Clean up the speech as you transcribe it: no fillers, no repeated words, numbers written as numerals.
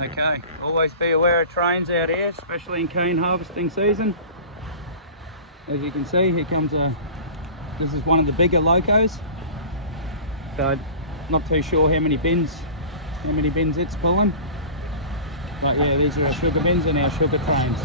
Okay, always be aware of trains out here, especially in cane harvesting season. As you can see, here comes this is one of the bigger locos. So not too sure how many bins it's pulling. But yeah, these are our sugar bins and our sugar trains.